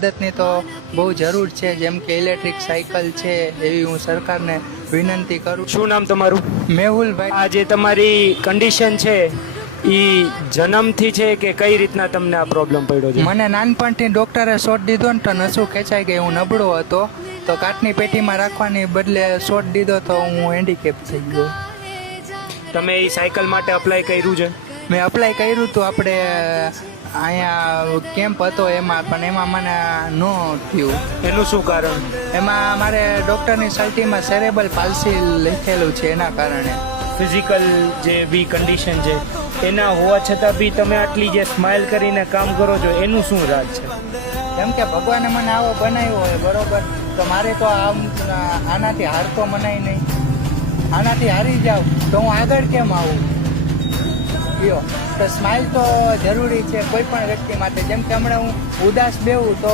મદદની તો બહુ જરૂર છે, જેમ કે ઇલેક્ટ્રિક સાયકલ છે, એવી હું સરકારને વિનંતી કરું. શું નામ તમારું? મેહુલભાઈ. આ જે તમારી કન્ડિશન છે એ જન્મથી છે કે કઈ રીતના તમને આ પ્રોબ્લેમ પડ્યો છે? મને નાનપણથી ડૉક્ટરે શોટ દીધો ને તો નસું ખેંચાઈ ગઈ, હું નબળો હતો તો કાચની પેટીમાં રાખવાની બદલે શોટ દીધો તો હું હેન્ડીકેપ થઈ ગયો. તમે એ સાયકલ માટે અપ્લાય કર્યું છે? મેં અપ્લાય કર્યું હતું, આપણે અહીંયા કેમ્પ હતો એમાં, પણ એમાં મને ન થયું. એનું શું કારણ? એમાં મારે ડૉક્ટરની સર્ટીમાં સેરેબલ પાલ્સી લખેલું છે, એના કારણે. ફિઝિકલ જે બી કન્ડિશન છે એના હોવા છતાં બી તમે આટલી જે સ્માઇલ કરીને કામ કરો છો એનું શું રાજ છે? કેમ કે ભગવાને મને આવો બનાવ્યો હોય, બરોબર, તો મારે તો આનાથી હારતો મનાય નહીં. આનાથી હારી જાવ તો હું આગળ કેમ આવું? યો તો સ્માઇલ તો જરૂરી છે કોઈ પણ વ્યક્તિ માટે. જેમ કે હમણાં હું ઉદાસ બેહું તો